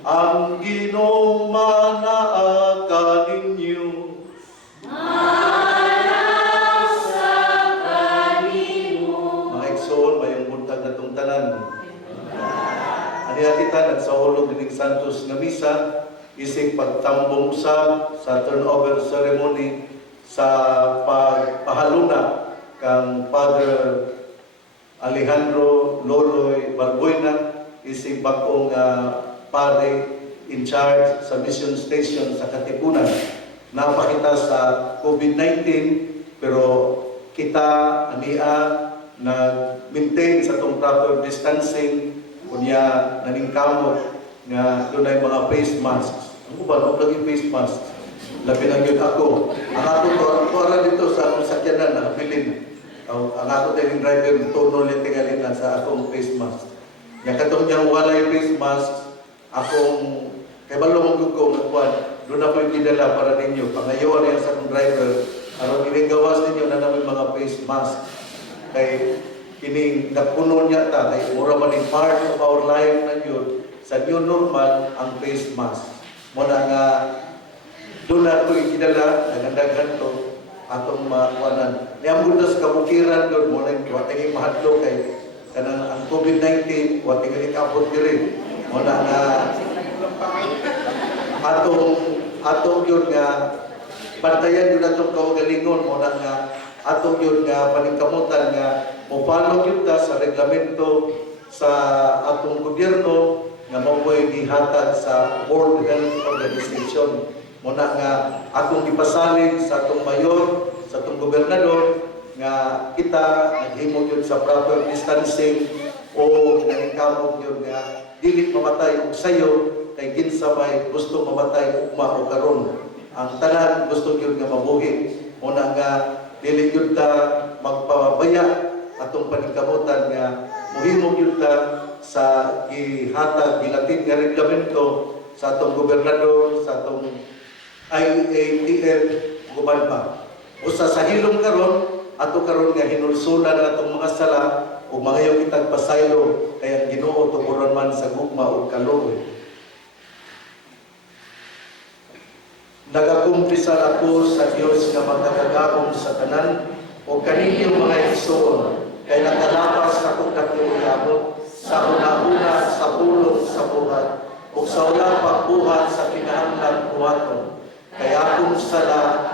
ang Ginoong manaa ninyo. Mga igsoon, mayong buntag na itong tanan. Aniya kita, nagsahulog dinig Santos nga misa, isig pagtambong usab sa turnover ceremony sa pagpahaluna kang Father Alejandro Loloy Balbuena, isig bagong pare in charge sa mission station sa Katipunan. Napakita sa COVID-19, pero kita aniya nag-maintain sa itong proper distancing, kunya naningkamot nga doon ay mga face masks. Ano ba? Ano lagi face mask? Labi lang yun ako. Ang ako dito sa akong sakyanan, nakabilin. Ang ako tayong driver, tono ulit tingalin na sa akong face mask. Yung katong niyang walay face mask, akong, kaya balo mong ko, doon ako yung kinala para ninyo. Pangayon yan sa akong driver, araw inigawas ninyo na namin mga face mask. Kay kining napuno niya ta, kay mura man in part of our life na yun, sa new normal ang face mask. Muna nga, doon na ito ikinala, nagandaghan to, atong makuanan. Niyang butas kabukiran doon, muna yung wating mahadlo kay kanang ang COVID-19, wating ikapot rin. Muna nga, atong yun nga, bantayan yun atong kaugalingon, muna nga, atong yun nga, paningkamutan nga, mupalong yun ta sa reglamento sa atong gobyerno, nga mabuhay gihatag sa World Health Organization. Muna nga atong ipasalig sa atong mayor, sa atong gobernador, nga kita naghimog yun sa proper distancing o nangikamog yun nga dili mamatay og sayo kay ginsabay gusto mamatay ugma o karon. Ang tanan gusto yun nga mabuhi. Muna nga dili yun ta magpabaya atong paningkamutan nga muhimog yun ta sa gihatag gilatid nga reglamento sa atong gobernador, sa atong IATF guban pa. Usa sa hilom karon, ato karon nga hinulsunan na atong mga sala o mga yung kitag pasaylo kaya Ginoo tukuron man sa gugma o kaluoy. Nagakumpisar ako sa Dios nga magkagagabong sa tanan o kaninyong mga igsoon kay nakalapas akong nakiuyabot sa una-una sa pulong sa buhat o sa wala pagbuhat sa kinahanglan buhaton. Kaya akong sala,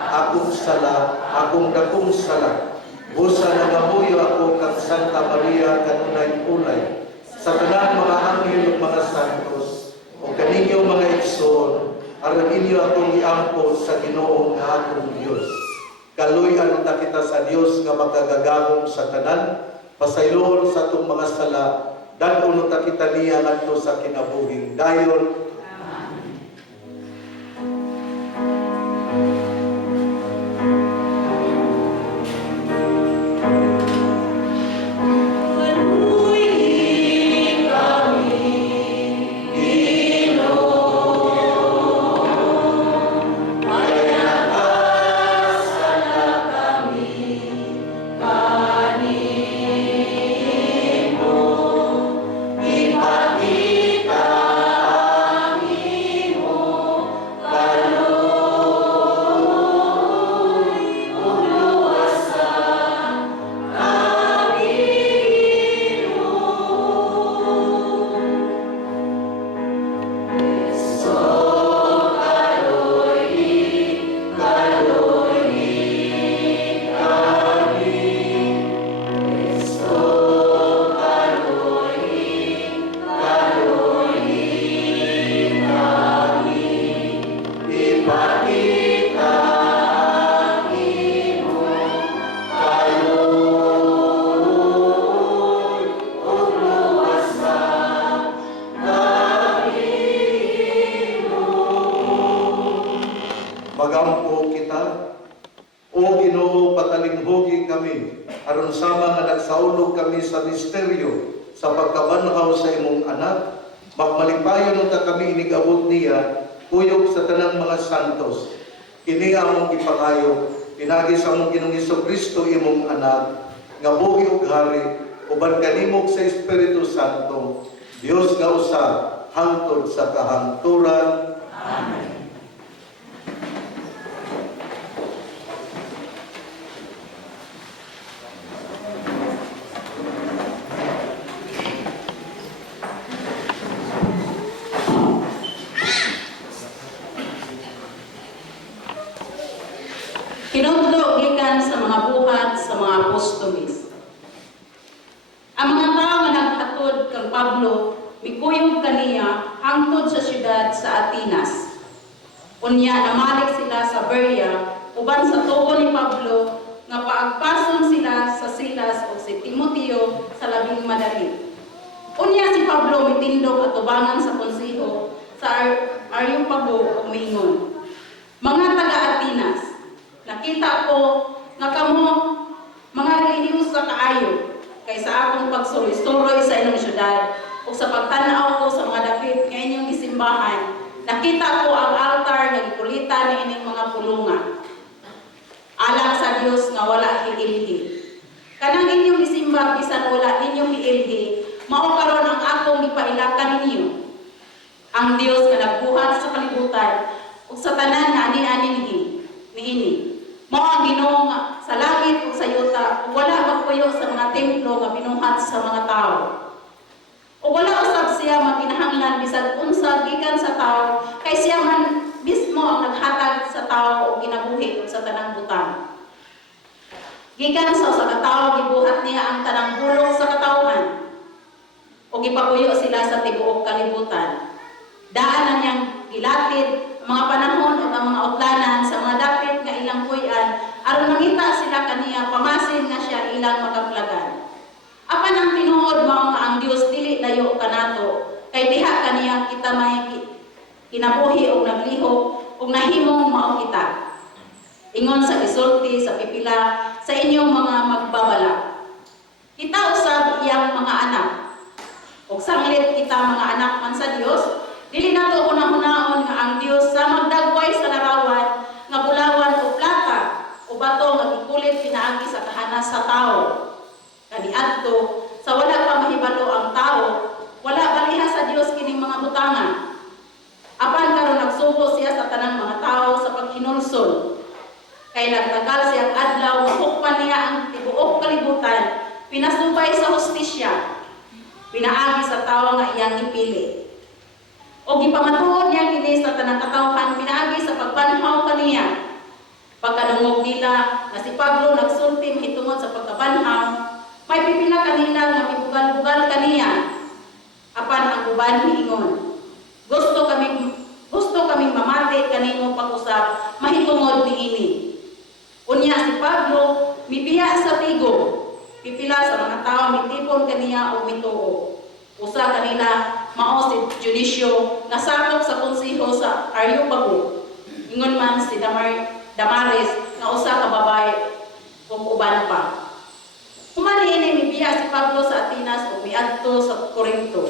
akong dakong sala. Busa nangamuyo ako kang Santa Maria kanunay ulay. Sa tanan mga anghel ug mga santos o kaninyong mga igsoon, aron inyo akong iampo sa Ginoo nga atong Dios. Kaluy-an ta kita sa Dios nga magkagagabong sa tanan, pasayloon sa atong mga sala, dadon ta kita niya ngadto sa kinabuhing dayon. Magampo kita, o Ginoo, patalinghogi kami, aron sama nga nagsaulog kami sa misteryo sa pagkabanhaw sa imong anak, magmalipayon ta kami inigabot niya, kuyog sa tanang mga santos. Kini among gipangayo, pinagi sa among Ginoong Hesukristo imong anak, nga buhi ug hari, uban kanimog sa Espiritu Santo, Dios nga usa, hangtod sa kahangturan. Amen. Kinudlo gikan sa mga buhat sa mga apostolis. Ang mga tao nga naghatod kang Pablo mikuyog kaniya hangtod sa syudad sa Atenas. Unya namalik sila sa Berea uban sa tubo ni Pablo nga paagpason sila sa Silas o si Timoteo sa labing madali. Unya si Pablo mitindog at tubangan sa konseho sa Areopago o miingon, "Mga taga-Atenas, nakita ko nga kamo mga relihiyos sa kaayo kaysa akong pagsuroy-suroy sa inyong syudad o sa pagtanaw ko sa mga dapit nga inyong gisimbahan. Nakita ko ang altar nga gikulitan ni ining mga pulungan. Alang sa Dios nga wala hiilhi. Kanang inyong gisimba bisan wala ninyong hiilhi, mao karon ang akong gipailakan ninyo. Ang Dios nga nagbuhat sa kalibutan ug sa tanan nga ani-ani niini. Mao ang Ginoo nga sa langit ug sa yuta ug wala magpuyo sa mga templo nga binuhat sa mga tao. O wala usab siya maginahanglan bisan unsa gikan sa tao kay siya man mismo ang naghatag sa tao o ginabuhi ug sa tanang butang. Gikan sa katao gibuhat niya ang tanang bulong sa katawhan o gipapuyo sila sa tibuok kalibutan. Daan niyang gilatid ang mga panahon o ang mga utlanan sa mga dapit nga ilang puy-an aron mangita sila kaniya pamasin nga siya ilang makaplagan. Apan ang tinuod mao nga ang Dios dili layo kanato kay diha kaniya kita may kinabuhi og naglihok ug nahimong mao kita. Ingon sa gisulti sa pipila sa inyong mga magbabala. Kita usab iyang mga anak. Ug sanglit kita mga anak man sa Dios, dili nato unang-unaon nga ang Dios sa magdagway sa larawan nga bulawan o plata o bato nga gikulit pinaagi sa kahanas sa tao. Kaniadto sa wala pa mahibalo ang tao, wala baliha sa Dios kining mga butangan. Apan karon nagsubo siya sa tanang mga tao sa paghinulsol. Kay nagtagal siyang adlaw mahukman niya ang tibuok kalibutan, pinasubay sa hustisya, pinaagi sa tao nga iyang ipili. O gipamatuod niya kini sa tanang katawhan, pinaagi sa pagbanhaw kaniya. Pagkanungog nila na si Pablo nagsulti mahitungod sa pagkabanhaw, may pipila kanila nga mibugal-bugal kaniya. Apan ang uban miingon, gusto kaming mamati kanimo pag-usap mahitungod niini. Unya si Pablo mibiya sa tigo, pipila sa mga tao mitipon kaniya o mituo. Usa kanila mao si Dionisio nga sakop sa konseho sa Areopago. Ingon man si Damaris nga usa ka babae ug uban pa. Humaniini mibiya si Pablo sa Atenas ug miadto sa Corinto,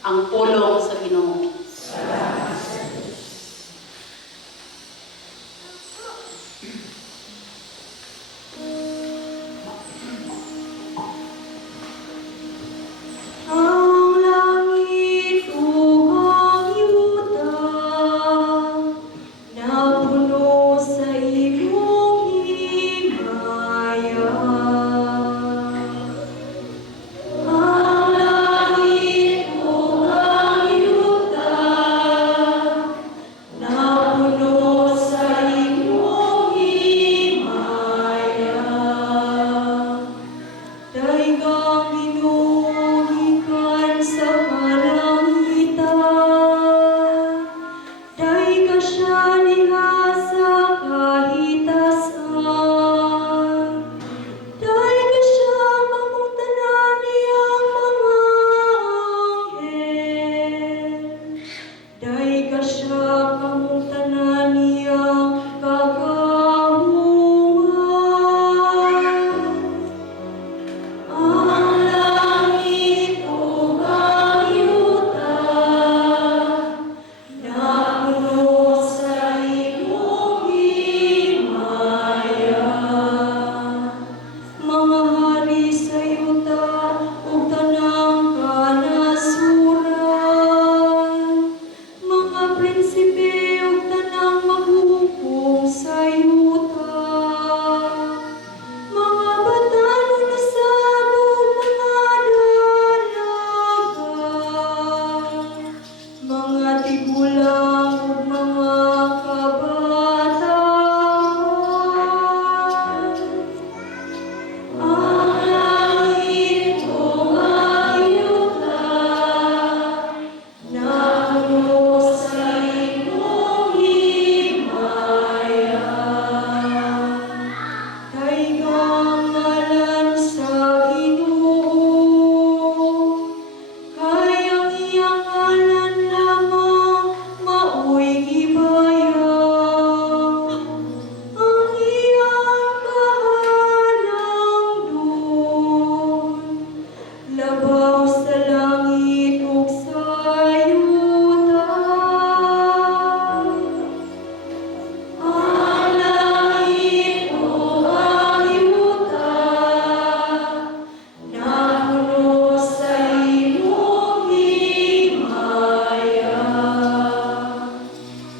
ang pulong sa Ginoo. Salamat. Ang langit o ang yuta tigulang ug mga kabataan. Ang langit kong ayuda, napuno sa imong himaya. Daigang ngalan sa Ginoo, kay ang iyang ngalan lamang mao'y gibayang. Ang iyang kahalangdon, labaw sa langit ug sa yuta. Ang langit ug ang yuta, napuno sa imong himaya.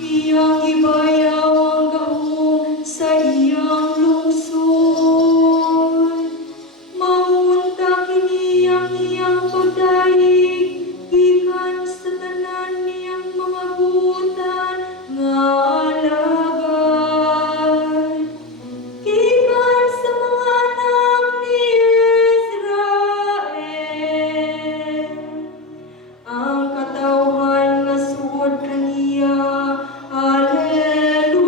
Iyang gibayaw ang gahom sa iyang lungsod. Maunta kini ang iyang pagdaig gikan sa tanan niyang mga butan nga alagad. Gikan sa mga anak ni Israel, ang katawhan nga suod kaniya. Hallelujah.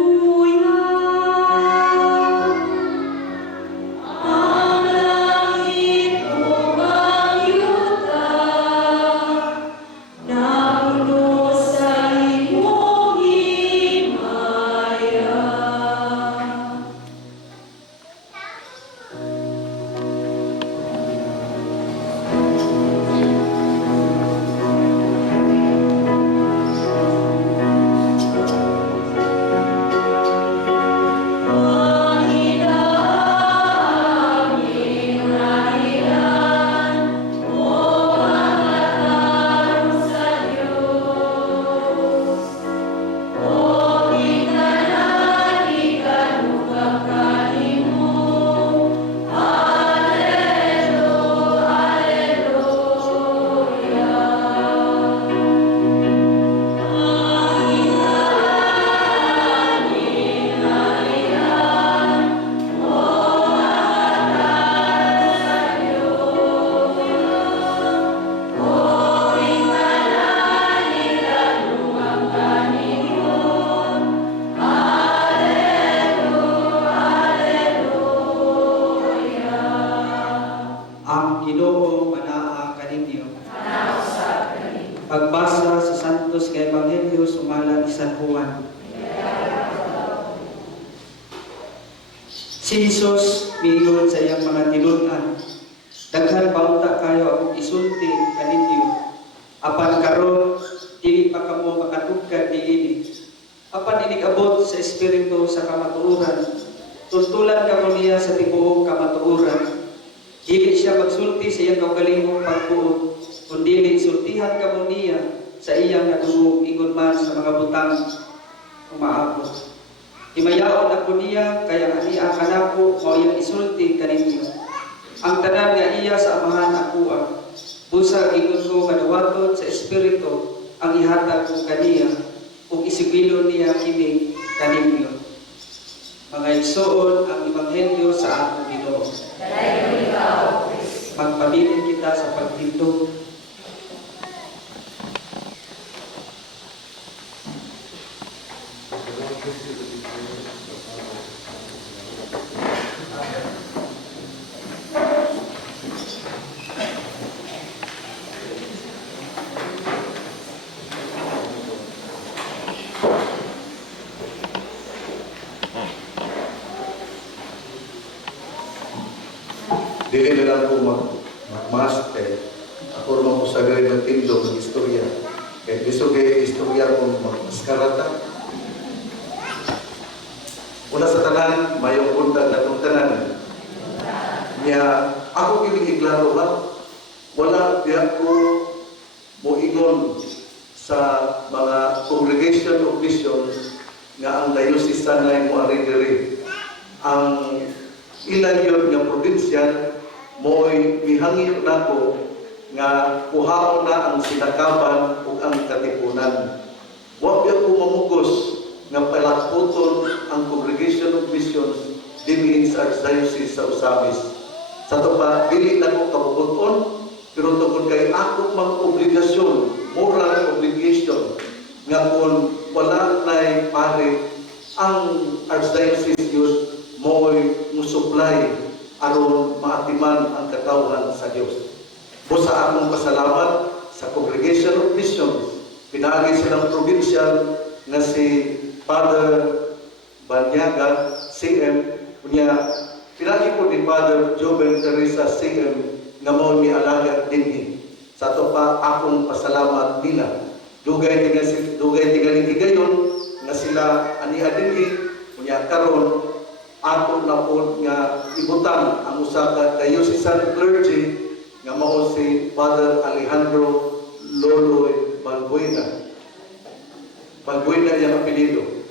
Ang langit ug ang yuta, napuno sa imong himaya. Ang Ginoo manaa kaninyo. Pagbasa sa Santos kay Ebanghelyo sumala ni San Juan. Si Jesus miingon sa iyang mga tinud-an, daghan paunta kayo akong isulti kaninyo. Apan karon dili pa kamo makatugkad niini. Apan inig-abot sa espiritu sa kamatuoran, tuntulan kamo niya sa tibuok kamatuoran. Dili siya magsulti sa iyang kaugalingong pagbuot, kundi sultihan kamo niya sa iyang nadungog ingon man sa mga butang umaabot. Himayaon ako niya kaya ani ang kanako mao iyang isulti kaninyo. Ang tanan nga iya sa amahan akoa, busa ingon ko kadawaton sa espiritu ang ihatag ko kaniya ug isigilo niya kini kaninyo. Mga igsoon ang ebanghelyo sa atong Ginoo. Magpabilin kita sa pagtindog. Dili na lang po mag-master. Ako naman po sa gawin ng tindog ng istorya. Kaya gusto kayo istorya kung mag-maskarata. Una sa tanan, mayong punta na itong tanan. Niya, ako kinikiklaro lang. Wala diya ko muingon sa mga congregation of mission nga ang diocese sanay mo ari-diri. Ang ilan yun nga probinsya mo'y mihangyo nako nga kuhaon na ang sinakaban ug ang katipunan. Wa ko mamugos nga palakputon ang Congregation of Missions dinhi sa Archdiocese sa Usabis. Sa to pa dili na ko kabubuton, pero tungod kay ako mang obligasyon, moral obligation nga kung wala nay pare ang Archdiocese yun mo'y musupply aron maatiman ang katawhan sa Dios. Busa akong pasalamat sa Congregation of Missions, pinaagi silang provincial na si Father Banyaga, CM, kunya pinagi po ni Father Joven Teresa, CM, nga mo mi alaga dinhi. Sa to pa akong pasalamat nila. Dugay tiga gayon nga sila aniha dinhi, kunya karon ato na po nga ibutan ang usa ka diocesan clergy nga mao si Father Alejandro Loloy Balbuena. Balbuena yang apelyido.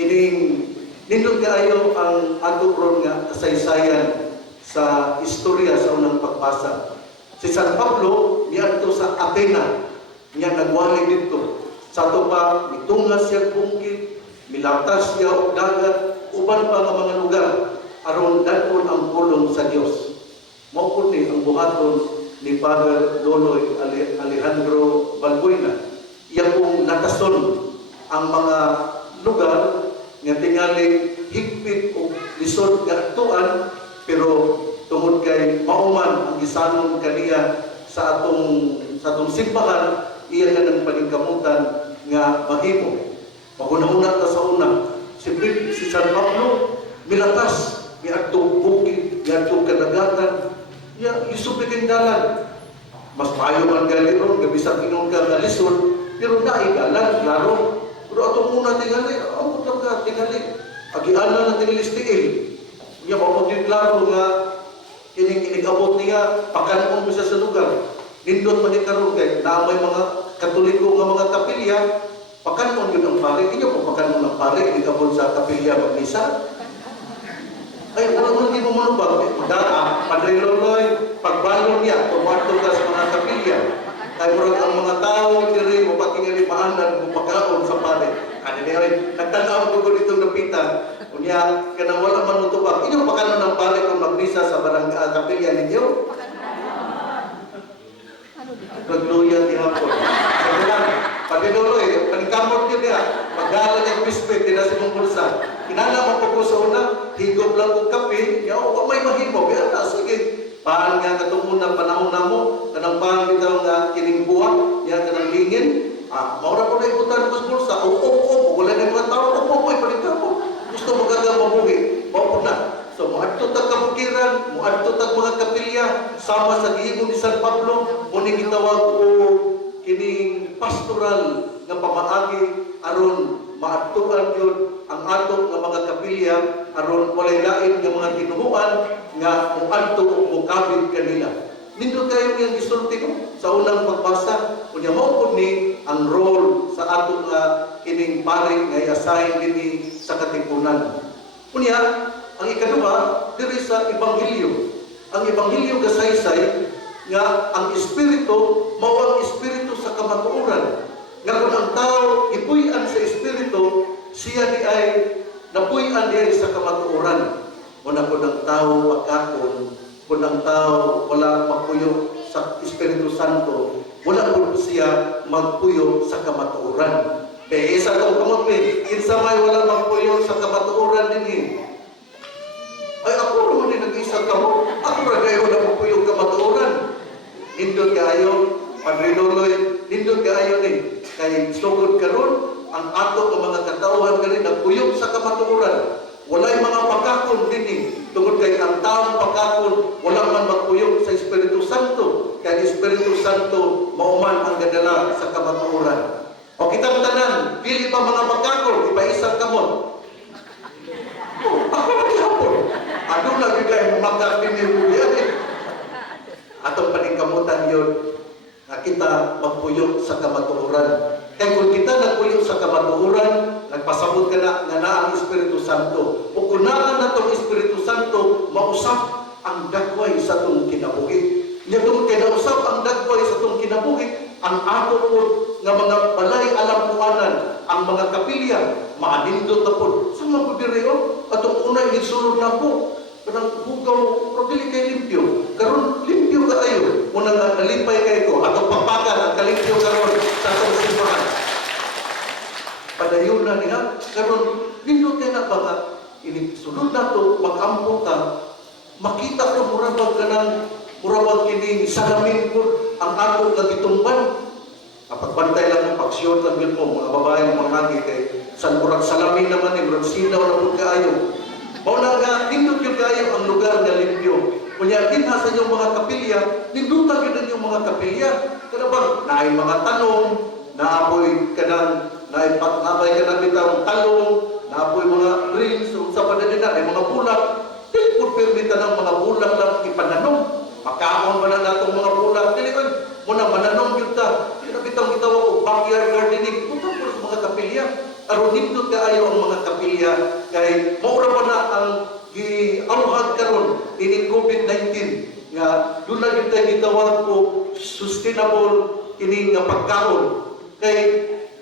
Ining nindot kaayo ang ato ron nga kasaysayan sa istorya sa unang pagbasa. Si San Pablo niadto sa Athena, niya nagwali dito. Sa ato pa mitungas siya bungkit, milatas siya og dagat, uban pa nga mga lugar aron dadton ang pulong sa Dios. Mao po ni ang buhaton ni Father Loloy Alejandro Balbuena. Iya pong natason ang mga lugar nga tingali higpit o lisod nga atuan, pero tungod kay mauman ang gisanon kaniya sa atong simbahan, iya ka ng paningkamutan nga mahimo. Mahuna-una ta sa una, si San Pablo milatas, miadtong bukid, miadtong kadagatan, isupit ang dalan. Mas maayo man gali ron, gabisang inon ka nalisod, pero naigalan, klaro. Pero atong muna tingali, ang utang ka tingali. Agianan na tingali stiil. Niya, mapagin klaro nga, inigabot niya, pakanon mo siya sa lugar. Nindot man ikaroon kay, na may mga katoliko nga mga kapilya, pakanon yun ang pare. Inyo po pakanon ang pare, inigabot sa kapilya mag-misa. Ay, wala di mo manubag. Padre Loloy, pagbalon niya, tumarto ka sa mga kapilya. Ay, murag ang mga tao, diri mo pati nga limaanan, mo pagkaon sa pare. Ano niya rin, nagtanaw ko dito napitan. Unya, kanang wala man nutubag. Inyo pakanon ng pare kung magbisa sa barangay kapilya ninyo. Nagluya di hapon. Sabi lang, Padre Loloy, paningkamot yun niya. Pagdala niyang bispet, di na sa mong bulsa. Kinala mo po sa una, higop lang kong kape, o may mahimo, kaya na, sige. Paan nga katong unang panahon na mo, kanang paan bitaw nga kining buwak, yan kanang lingin, maura po na ibutan ko sa bulsa, wala na yung mga tao, may paningkamot. Gusto mo gaga mabuhi, mao na. So, muadto tag kabukiran, muadto tag mga kapilya, sama sa giingon ni San Pablo, muni gitawag o kining pastoral nga pamaagi aron maadtuan yun ang ato nga mga kapilya aron walay lain nga mga tinuhuan nga muadto o mukabit kanila. Nindot kayo niyang gisulti ko sa unang pagbasa, kunya mao pud ni ang role sa ato nga kining pare nga i-assign dinhi sa katipunan. Kunya ang ikaduha diri sa ebanghelyo. Ang ebanghelyo gasaysay nga ang espiritu mao ang espiritu sa kamatuoran. Nga kung ang tao ipuy-an sa espiritu, siya di ay napuy-an di ay sa kamatuoran. Muna kung ang tao magkakon, kung ang tao wala magpuyo sa Espiritu Santo, wala po siya magpuyo sa kamatuoran. Kaya isa itong kamot kinsa may wala magpuyo sa kamatuoran din eh. Ay ako naman din nag-isa kamot, ako rin kayo na magpuyo kamatuoran. Nindot kaayo, Padre Loloy, nindot kaayo ni, kay sugod karon ang ato ng mga katauhan kani nagpuyog sa kamatuoran. Walay mga pagkakon dinhi tungod kay ang taong pagkakon wala man magpuyog sa Espiritu Santo. Kay Espiritu Santo mao man ang gadala sa kamatuoran. O kitang tanan, dili pa mga pagkakon, iba isang kamot. Ako lagi hapon. Ano lagi kayo magkak dinhi bulian eh. Atong paningkamutan yun na kita magpuyog sa kamatuoran. Kaya kung kita nagpuyog sa kamatuoran, nagpasabot ka na ang Espiritu Santo. O kunahan na itong Espiritu Santo, mausap ang dagway sa itong kinabuhi. Niya itong kinausap ang dagway sa itong kinabuhi, ang ato po nga mga balay alampuanan ang mga kapilya maanindot na po sa mga budireo atong unay gisulod na po kanang bugaw pero dili kay limpyo karon limpyo kaayo muna nga nalipay kay ko atong papakan ang kalimpyo karon sa atong simbahan padayon na niya karon nindot kay na ba nga ini sulod na to mag-ampo ka makita ko murabag kanang murabag kini salamin ko ang ato nga gitumban pagbantay lang ng paksyon lang yun mo mga babae mga nagi kay san murag salamin naman ni murag sinaw na po kaayo mauna nga nindot yung kaayo ang lugar na limpyo kunya din sa inyong mga kapilya nindutan yun yung mga kapilya kada bang naay mga tanong naapoy kanang naay kanang bitang talong naapoy mga drinks sa pananina ay mga bulak dili po permita ng mga bulak lang ipananom makaon ba na natong mga bulak dili ko muna mananong yun ta bitang gitawag og backyard gardening punta po sa mga kapilya aron nindot kaayo ang mga kapilya kay maura pa na ang giawhag karon ini COVID-19 nga doon lang yung gitawag og sustainable ini nga pagkaon kay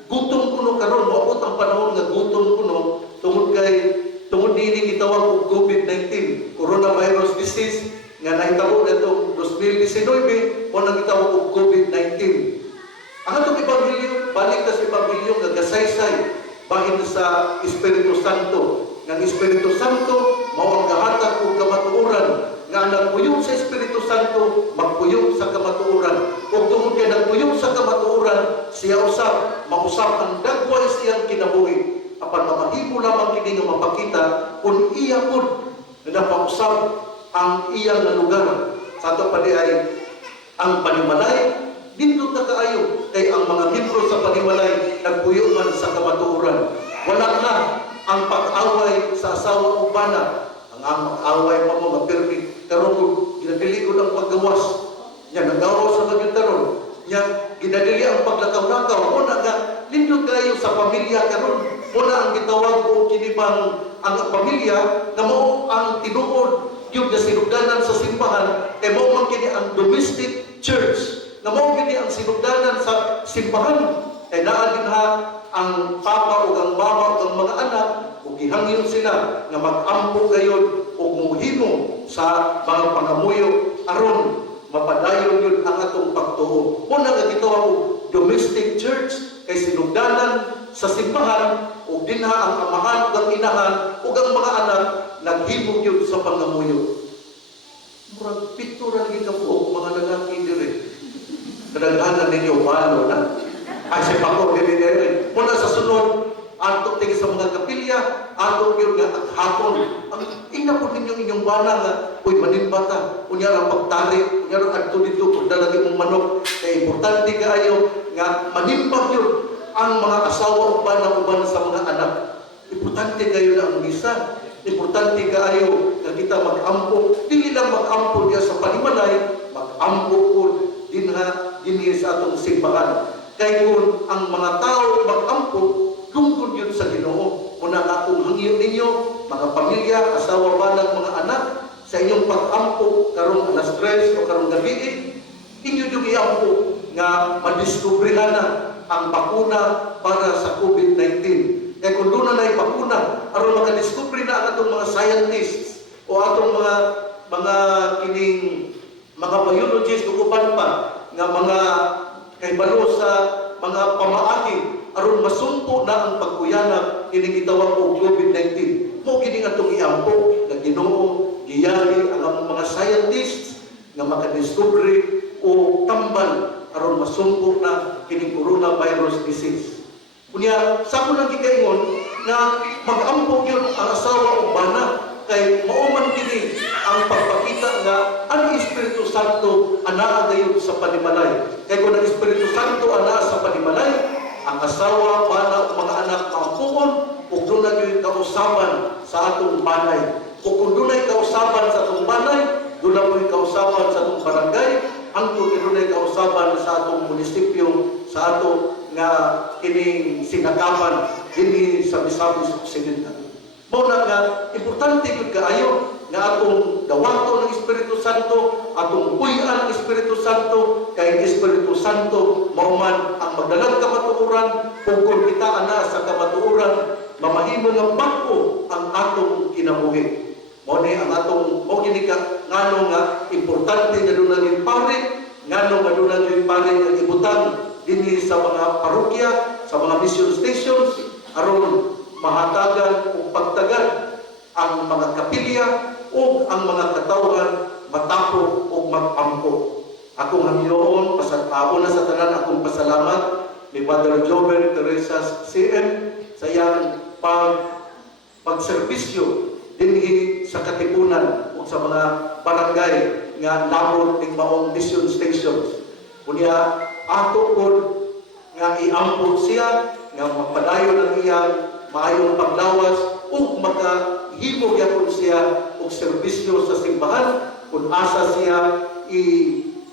gutom kuno karon maabot ang panahon nga gutom kuno tungod ini gitawag og COVID-19 coronavirus disease nga nahitabo nitong 2019 mo nang gitawag og COVID-19 ang atong ebanghelyo, balik na sa ebanghelyo nga gasaysay bahin sa Espiritu Santo. Nga Espiritu Santo mao ang gahatag og kamatuoran nga nagpuyong sa Espiritu Santo magpuyong sa kamatuoran. Ug tungod kay nagpuyong sa kamatuoran siya usab mausab ang dagway siyang kinabuhi. Apan mamahimo lamang kini nga mapakita kung iya pud na pausab ang iyang lugar. Sa ato pa di ay ang panimalay dindot na kaayo kay ang mga miyembro sa panimalay nagpuyo man sa kamatuoran. Wala na ang pag-away sa asawa o bana. Ang away pa mo magpermit karon ginadili ko ng paggawas. Nya nagawa sa mga taron. Nya ginadili ang paglakaw-lakaw. Muna nga lindot kayo sa pamilya karon. Muna ang gitawag o kinibang ang pamilya na mao ang tinuod yung sinugdanan sa simbahan kay mao man kini ang domestic church. Na mao gini ang sinugdanan sa simbahan ay naa din ha ang papa o ang mama o ang mga anak o gihangyon sila nga mag-ampo gayon o muhimo sa mga pangamuyo aron mapadayon yun ang atong pagtuo. Muna nga gitawag og domestic church kay sinugdanan sa simbahan o dinha ang amahan o ang inahan o ang mga anak naghimo yun sa pangamuyo. Murag picture lagi ka po mga lalaki dire. Kadaghanan ninyo palo na. Ay si Pako dinidere. Muna sa sunod, ato tingin sa mga kapilya, ato yun nga at hapon. Ang ina po inyong bana nga, uy manimbata, unya lang pagtari, unya lang adto dito, kung dalagi mong manok. Kaya importante kaayo nga manimbag yun ang mga asawa o bana uban sa mga anak. Importante kayo na ang misa. Importante kaayo na kita mag-ampo. Dili lang mag-ampo niya sa panimalay, mag-ampo po dinhi sa atong simbahan. Kay kung ang mga tao mag-ampo, lungkod yun sa Ginoo. Muna nga kung hangyo ninyo, mga pamilya, asawa, banag, mga anak, sa inyong pag-ampo, karong alas 3 o karong gabi, inyo yung i-ampo nga madiskubrihan na ang bakuna para sa COVID-19. Kaya kung doon na yung bakuna, aron makadiskubre na ang atong mga scientists o atong mga kining mga biologists o uban pa nga mga kaibalo sa mga pamaagi aron masumpo na ang pagkuyanap kini gitawag og COVID-19. Mo kini atong iampo nga Ginoo giyali ang mga scientists nga makadiskubre o tambal aron masumpo na kini coronavirus disease. Kunya sa ko lang gikaingon na mag-ampo gyud ang asawa o bana kay mao man kini ang pagpakita nga ang Espiritu Santo anaa dayon sa panimalay. Kay kung ang Espiritu Santo anaa sa panimalay, ang asawa, bana o mga anak maampuon ug doon na yung kausaban sa atong banay. O kung doon na kausaban sa atong banay, doon na yung kausaban sa atong barangay, hangtod doon na kausaban sa atong munisipyo, sa atong nga kining sinagapan dinhi sa Misamis Occidental. Mao na nga importante gyud kaayo nga atong dawato ng Espiritu Santo, atong puy-an ng Espiritu Santo, kay Espiritu Santo mao man ang ang magdalag kamatuoran ug kung kita ana sa kamatuoran mamahimo nga bag-o ang atong kinabuhi. Mao ni ang atong mo gini ka ngano nga importante nga dunay yung pare, ngano nga dunay yung pare nga ibutang dinhi sa mga parokya, sa mga mission stations aron mahatagan ug pagtagad ang mga kapilya ug ang mga katawhan matapo ug magpampo. Akong Ginoo, pasalamat na sa tanan akong pasalamat ni Father Joven Teresa CM sa iyang pagserbisyo dinhi sa Katipunan o sa mga barangay nga labot ning maong mission stations. Unya ato pod nga iampod siya nga magpadayon ang iyang maayong paglawas ug makahimo gyapon siya og serbisyo sa simbahan kung asa siya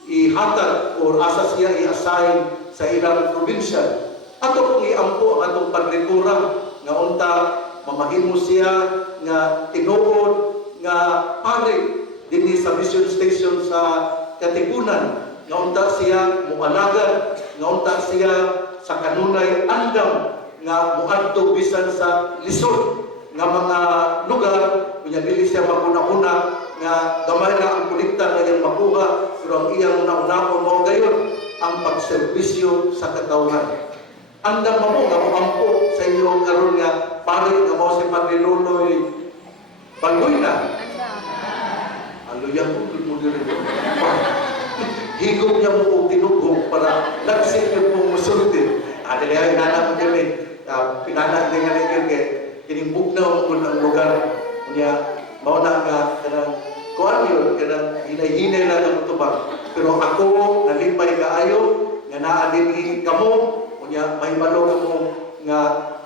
ihatag o asa siya i-assign sa ilang probinsya. Ato pong iampo ang atong paglingkura nga unta mamahimo siya nga tinuod nga pare dinhi sa mission station sa Katipunan, nga unta siya mualagad, nga unta siya sa kanunay andam nga muadto bisan sa lisod nga mga lugar kunya dili siya maguna-una nga gamay na ang kulikta nga iyang makuha pero ang iyang una-una mo gayon ang pagserbisyo sa katawhan. Andam mo nga moampo sa inyo karon nga pare nga mo si Padre Loloy Balbuena. Aloya ko mo dire. Higop niya mo tinugong para lagsik niyo po musulti. Dili ay nana mo dire. Pinana din nga ni kay kinibugnaw mo ang lugar. Unya mao na nga kanang kuan yun kanang hinay-hinay lang ang tubag. Pero ako nalipay kaayo nga naa dinhi kamo. Unya may malo mo nga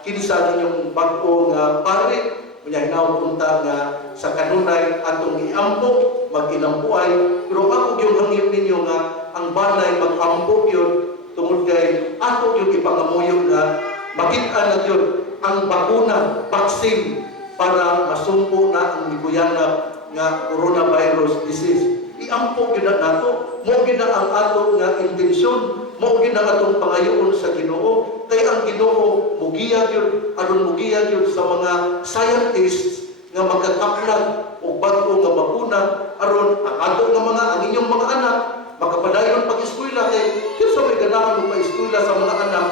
kinsa ninyong bag-o nga pare. Unya hinaw punta nga sa kanunay atong iampo mag-inampuay. Pero ako yung hangin ninyo nga ang balay mag-ampo yun tungod kay ato yung ipangamuyo nga makita na yun ang bakuna, vaccine para masumpo na ang gibuyanap nga coronavirus disease. Iampo gina nato, mo gina ang ato nga intensyon, mo gina atong pangayoon sa Ginoo. Kay ang Ginoo mugiya gyud aron mugiya gyud sa mga scientists nga magkakaplag og bag-o nga bakuna aron ang ato nga ang inyong mga anak makapadayon pag-eskwela kay kinsa may ganahan mo pa-eskwela sa mga anak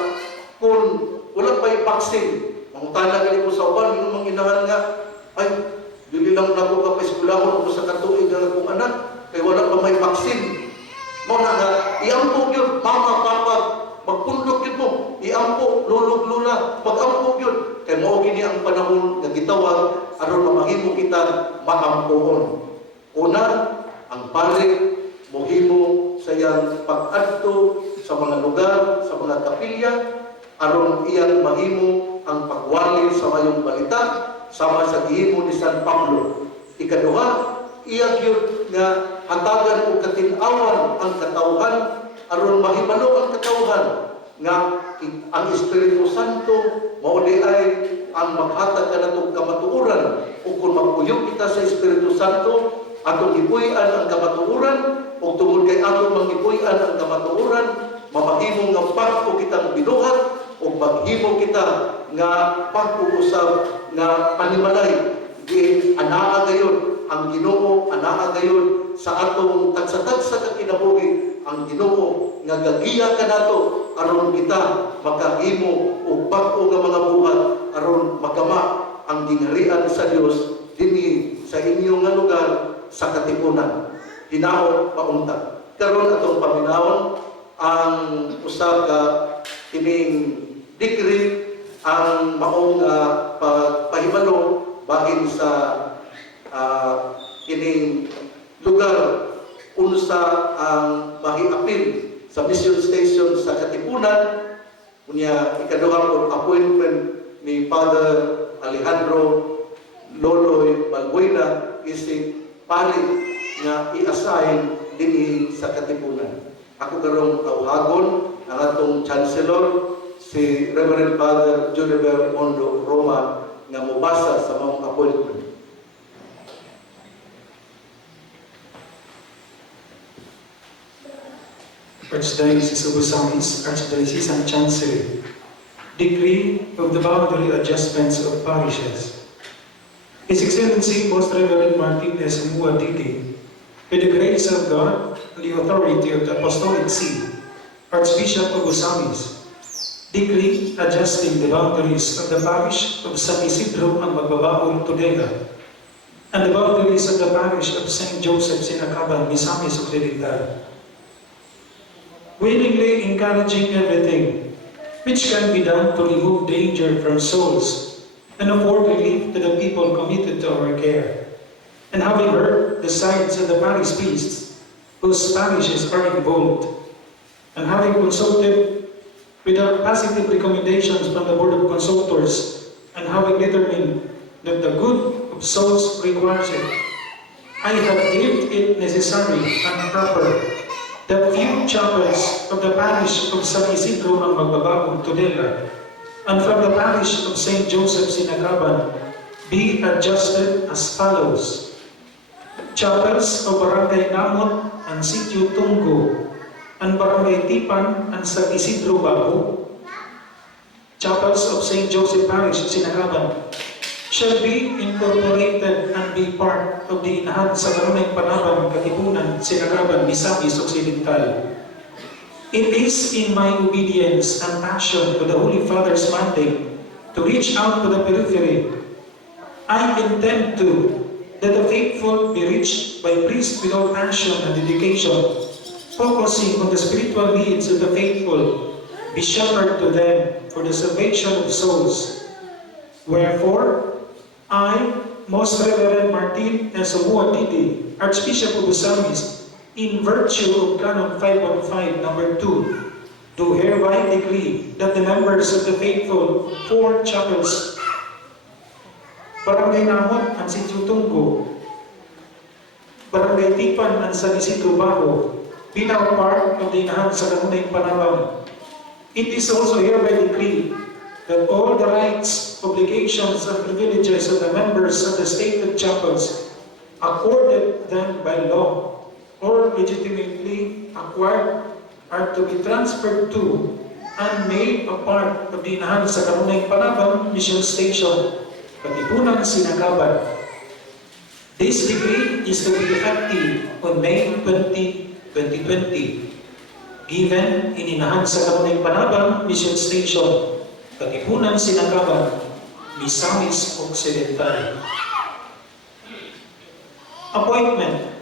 kung wala pa yung vaccine. Mangutana gali ko sa uban yung mga inahan nga ay dili lang nako ka pa-eskwela ko sa katuig nga akong anak kay wala pa may vaccine. Mao na nga iampo gyud mama papa magpundok gyud mo iampo lolo lola magampo gyud kay mao gini ang panahon nga gitawag aron mamahimo kita maampoon. Una, ang pare mohimo sa iyang pag-adto sa mga lugar, sa mga kapilya aron iyang mahimo ang pagwali sa mayong balita sama sa gihimo ni San Pablo. Ikaduha, iya gyud nga hatagan og katin-awan ang katawhan aron mahibalo ang katawhan nga ang Espiritu Santo mao ay ang maghatag kanatong kamatuoran ug kung magpuyog kita sa Espiritu Santo atong gipuy-an ang kamatuoran ug tungod kay atong mangipuy-an ang kamatuoran mamahimo nga pagko kitang binuhat ug maghimo kita nga pag-uusab nga panimalay di anaa gayon ang Ginoo anaa gayon sa atong tagsa-tagsa ka kinabuhi ang Ginoo nga gagiya kanato aron kita makahimo og bag-o nga mga buhat aron magama ang gingharian sa Dios dinhi sa inyo nga lugar sa Katipunan. Hinaot paunta. Karon atong paminawon ang usa ka kining decree ang maong pagpahibalo bahin sa kining lugar unsa ang mahiapil sa mission station sa Katipunan. Unya ikaduha po appointment ni Father Alejandro Loloy Balbuena isip pari nga i-assign dinhi sa Katipunan. Ako karong tawhagon ang atong Chancellor si Reverend Father Juniper Mondo Roma nga mubasa sa mga appointment. Archdiocese of Osamis, Archdiocesan Chancery, Decree of the Boundary Adjustments of Parishes. His Excellency Most Reverend Martin S. Muadidi, with the grace of God and the authority of the Apostolic See, Archbishop of Osamis, decree adjusting the boundaries of the parish of San Isidro ang Magbabaon, Tudela, and the boundaries of the parish of St. Joseph, Sinacaban, Misamis Occidental, willingly encouraging everything which can be done to remove danger from souls and afford relief to the people committed to our care. And having heard the sides of the parish priests whose parishes are involved, and having consulted with the positive recommendations from the Board of Consultors, and having determined that the good of souls requires it, I have deemed it necessary and proper that few chapels of the parish of San Isidro ang Magbabaon, Tudela, and from the parish of St. Joseph, Sinacaban, be adjusted as follows. Chapels of Barangay Namon and Sitio Tungo, and Barangay Tipan and San Isidro Bago, chapels of St. Joseph Parish, Sinacaban, shall be incorporated and be part of the Inahan sa Kanunay Panaban, Katipunan, Sinacaban, Misamis Occidental. It is in my obedience and passion to the Holy Father's mandate to reach out to the periphery. I intend to that the faithful be reached by priests with all passion and dedication, focusing on the spiritual needs of the faithful, be shepherd to them for the salvation of souls. Wherefore, I, Most Reverend Martin S. Muadidi, Archbishop of Osamis, in virtue of Canon 515, number 2, do hereby decree that the members of the faithful 4 chapels, Barangay Namon and Sitio Tungo, Barangay Tipan and San Isidro Bago, be now part of the Inahan sa Kanunay Panaban. It is also hereby decreed that all the rights, obligations, and privileges of the members of the stated chapels accorded them by law or legitimately acquired are to be transferred to and made a part of the Inahan sa Kanunay Panaban Mission Station, Katipunan, Sinacaban. This decree is to be effective on May 20, 2020, given in Inahan sa Kanunay Panaban Mission Station, Katipunan, Sinacaban, Misamis Occidental. Appointment.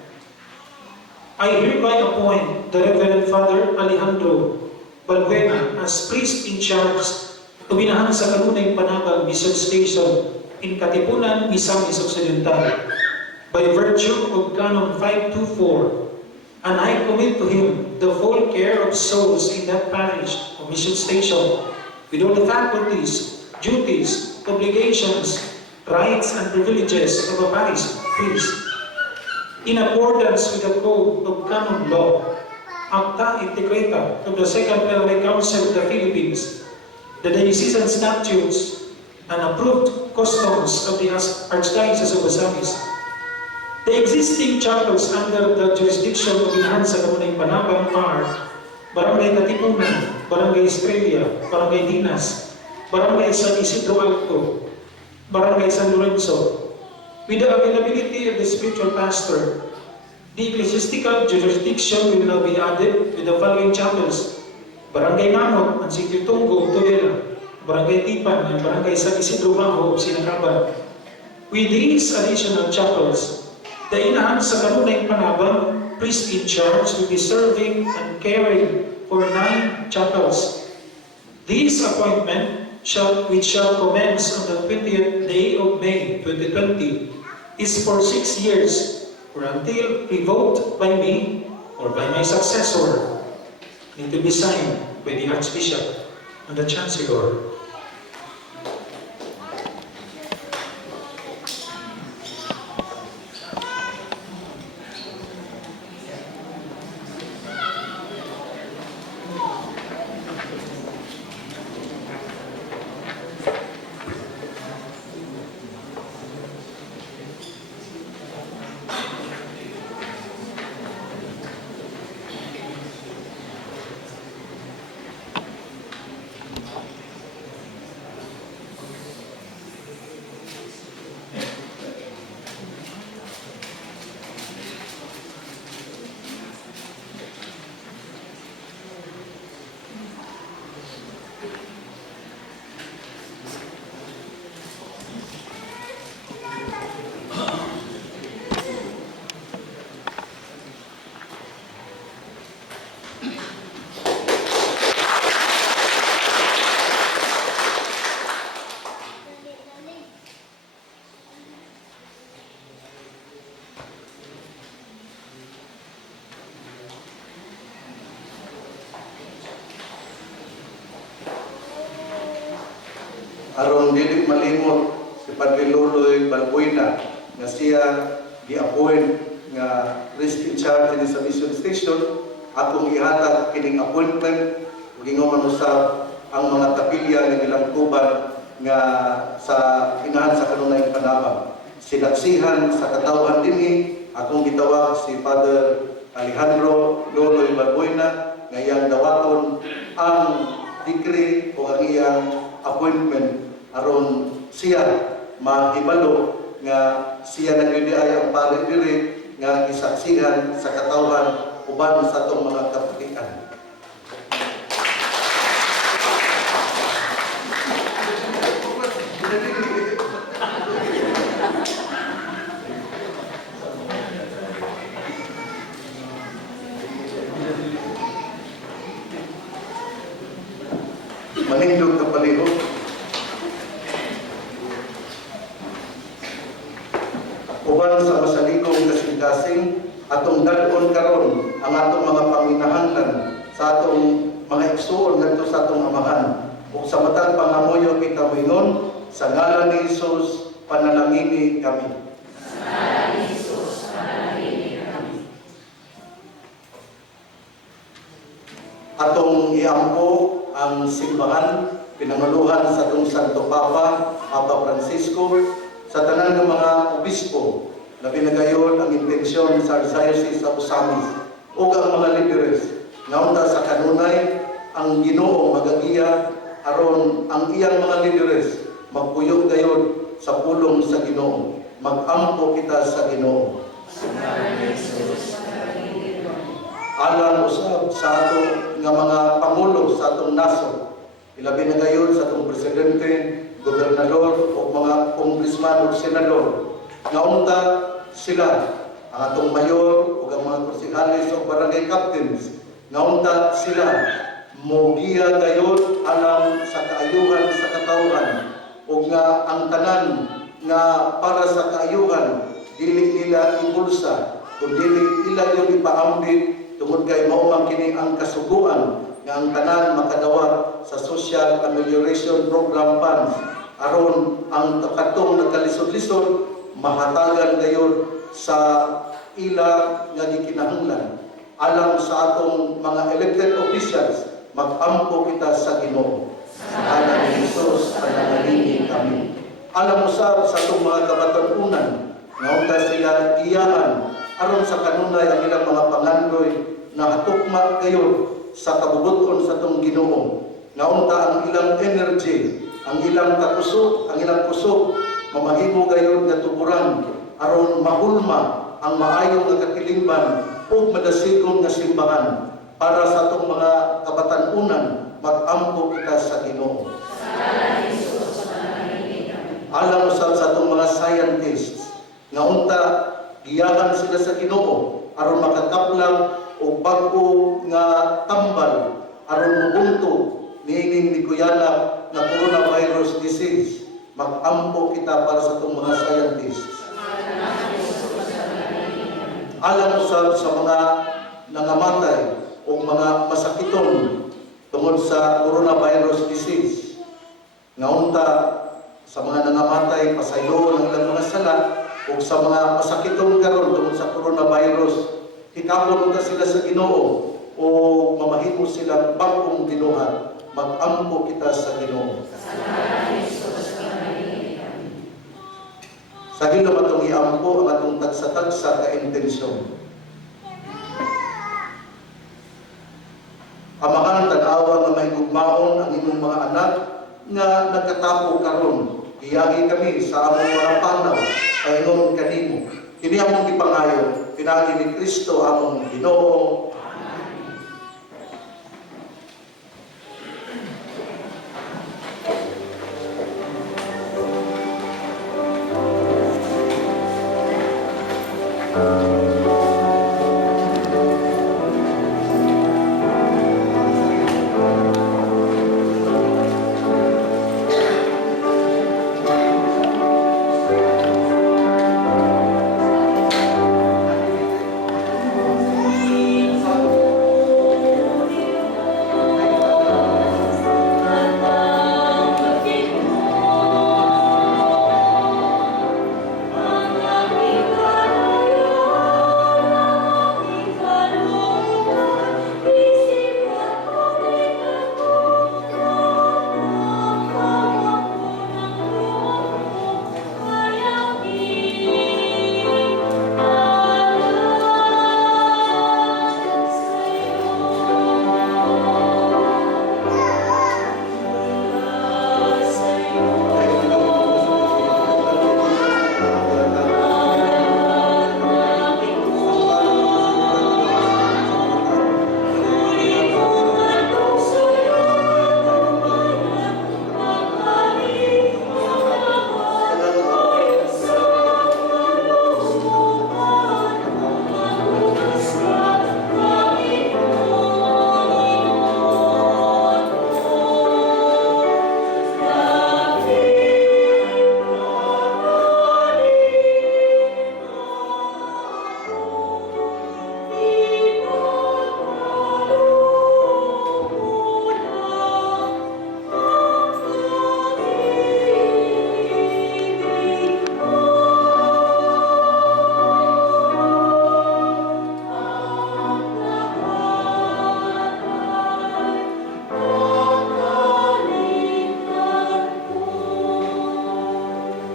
I hereby appoint the Reverend Father Alejandro Balbuena as priest in charge of Inahan sa Kanunay Panaban Mission Station in Katipunan, Misamis Occidental, by virtue of Canon 524, and I commit to him the full care of souls in that parish or mission station, with all the faculties, duties, obligations, rights, and privileges of a parish priest, in accordance with the Code of Canon Law, Acta Integrata of the Second Railway Council of the Philippines, the diocesan statutes, and approved customs of the Archdiocese of Osamis. The existing chapels under the jurisdiction of Inahan sa Kanunay Panaban are Barangay Katipunan, Barangay Estrella, Barangay Dinas, Barangay San Isidro Alto, Barangay San Lorenzo. With the availability of the spiritual pastor, the ecclesiastical jurisdiction will now be added with the following chapels: Barangay Namon and Sitio Tungo, Tudela, Barangay Tipan and Barangay San Isidro Bago, Sinacaban. With these additional chapels, the Inahan sa Kanunay Panaban priest in charge will be serving and caring for 9 chapels. This appointment, which shall commence on the 20th day of May 2020, is for 6 years, or until revoked by me or by my successor, and to be signed by the Archbishop and the Chancellor. aron dili malimot si Padre Loloy Balbuena nga siya gi-appoint nga priest in charge din sa mission station. Akong ihatag kining appointment gingon usab ang mga kapilya nga gilangkuban nga sa inahan sa kanunay panabang. Sinaksihan sa katawhan dinhi akong gitawag si Father Alejandro Loloy Balbuena nga iyang dawaton ang decree o ang iyang appointment aron siya mahibalo nga siya nagyudiay ang pari diri nga gisaksihan sa katawhan uban sa atong mga kapatian. Manindog ka palihog. Uban sa masaligong kasing-kasing, atong dalon karon ang atong mga paminahanglan sa atong mga igsuon ngadto sa atong amahan. Ug sa matag pangamuyo kita moingon, sa ngalan ni Hesus panalangini kami. Sa ngalan ni Jesus, panalangin kami. Atong iampo ang simbahan, pinanguluhan sa atong Santo Papa, Papa Francisco, sa tanan ng mga obispo na pinagayon ang intensyon sa Archdiocese sa Osamis o ang mga líderes naunta sa kanunay ang Ginoo magagiya aron ang iyang mga líderes magpuyog gayon sa pulong sa Ginoo. Mag-ampo kita sa Ginoo. Sa ngalan ni Jesus, panalangin kami. Alang usab sa ato nga mga pangulo sa atong naso, ilabi na gayon sa atong presidente, gobernador o mga kongresman o senador. Naunta sila, ang atong mayor o ang mga konsehalis o barangay captains. Naunta sila, mogiya gayon alang sa kaayuhan sa katawhan o nga ang tanan nga para sa kaayuhan dili nila ibulsa kung dili nila yung ipaambit tungod kay mao man kini ang kasuguan nga ang tanan makadawat sa Social Amelioration Program funds aron ang katong nagkalisod-lisod mahatagan gayon sa ila nga gikinahanglan alang sa atong mga elected officials. Mag-ampo kita sa Ginoo. Sa ngalan ni Jesus panalangin kami. Alam mo sa atong mga kabatanunan nga unta sila iyahan aron sa kanunay ang ilang mga pangandoy na hatukma gayon sa kabubuton sa atong Ginoo. Nga unta ang ilang energy, ang ilang kakusog, ang ilang kusog mamahimo gayon nga tuburan aron mahulma ang maayong nga katilingban ug madasigong nga simbahan para sa atong mga kabatanunan. Mag-ampo kita sa Ginoo. Sa ngalan ni Jesus, panalangin kami. Alam usab sa atong mga scientists nga unta giyahan sila sa Ginoo aron makakaplang og bag-o nga tambal aron mubunto niining niguyanap nga coronavirus disease. Mag-ampo kita para sa atong mga scientists. Alam usab sa mga nangamatay o mga masakiton tungod sa coronavirus disease. Nga unta sa mga nangamatay pasaylo ng ilang mga sala o sa mga masakiton karon tungod sa coronavirus, hikapon ka sila sa Ginoo o mamahimo silang bagong ginuhat. Mag-ampo kita sa Ginoo. Sa ngalan ni Jesus, panalangin kami. Sa Ginoo atong iampo ang atong tagsa-tagsa ka intensyon. Amahan tanawa nga may gugmaon ang imong mga anak nga nagkatapo karon. Iyagi kami sa among mga panaw paingon kanimo. Kini among gipangayo, pinagi ni Kristo among Ginoo.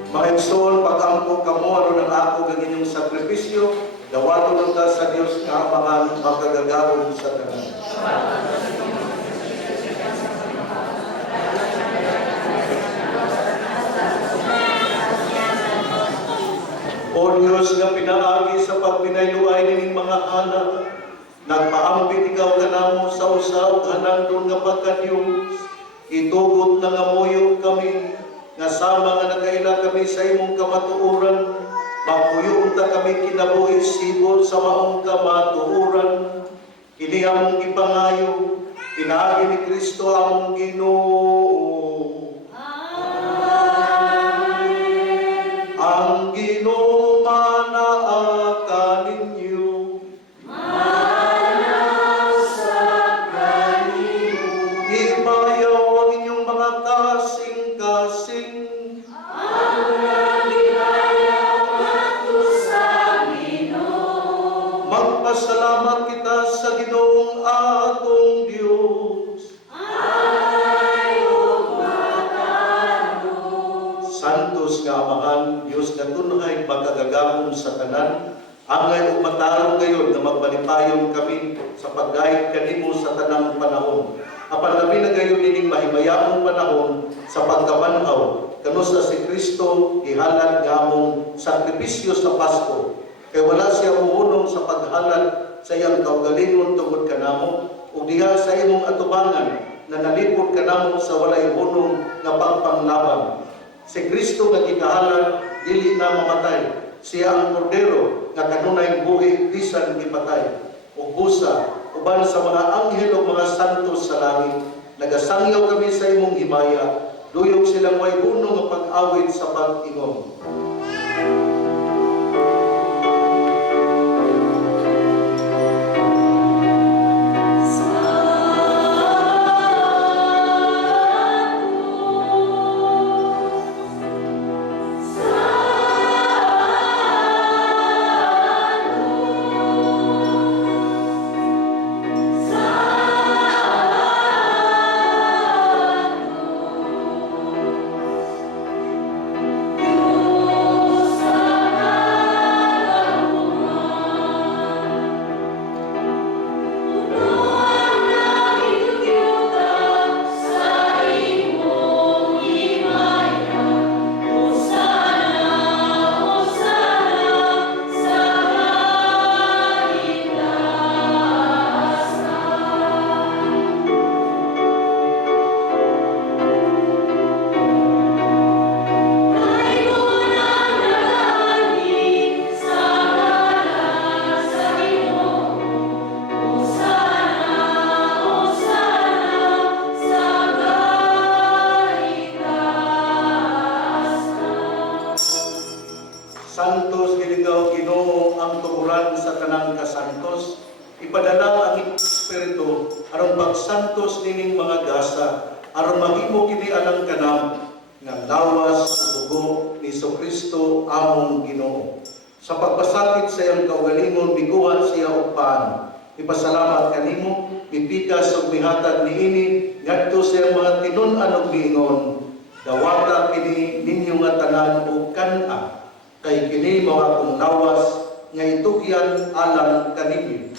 Mga igsoon, pag-ampo kamo aron ang ako kag inyong sakripisyo, dawaton ta sa Dios nga Amahan magkagagawon sa tanan. O Diyos nga pinaagi sa pagpinayluay nining mga anak, nagpaambit ikaw kanamo sa usaw hanandon nga pagka-Diyos, itugot na nga muyo kami, nga sama nga nagaila kami sa imong kamatuoran, magpuyo ta kami kinabuhi sibol sa maong kamatuoran, kini among ipangayo, pinaagi ni Kristo among Ginoo. Ang Ginoo manaa ninyo. Ibayaw ang inyong mga kasing-kasing. Magpasalamat kita sa Ginoong atong Dios. Santos nga Amahan, Dios na tunay magkagagahon sa tanan, angay ug matarong gayon na magbalipayong kami sa paggayad kanimo sa tanang panahon. Apan labi na gayon nining mahimayamong panahon sa pagkabanhaw kanusa si Kristo ihalad nga among sakripisyo sa Pasko. Kay wala siya muhunong sa paghalad sa iyang kaugalingon tungod kanamo ug diha sa imong atubangan na nalipod kanamo sa walay hunong nga pagpanglabang. Si Kristo nga gikahalad dili na mamatay. Siya ang kordero nga kanunay buhi bisan gipatay. Ug busa uban sa mga anghel o mga santos sa langit, nagasangyaw kami sa imong himaya. Duyog silang way hunong nga pag-awit sa pag-ingon. Santos giligaw Ginoo ang tuguran sa tanang kasantos, ipadala ang imong Espiritu aron pagsantos nining mga gasa, aron mahimo kini alang kanam nga lawas ug dugo ni Kristo among Ginoo. Sa pagpasakit sa iyang kaugalingon biguhan siya og paan. Ipasalamat kanimo, mipikas ug mihatag niini ngadto sa iyang mga tinun-an ug miingon. Dawata kini ninyo nga tanan ug kan-a. Kay kini mao akong lawas nga itugyan alang kanimo.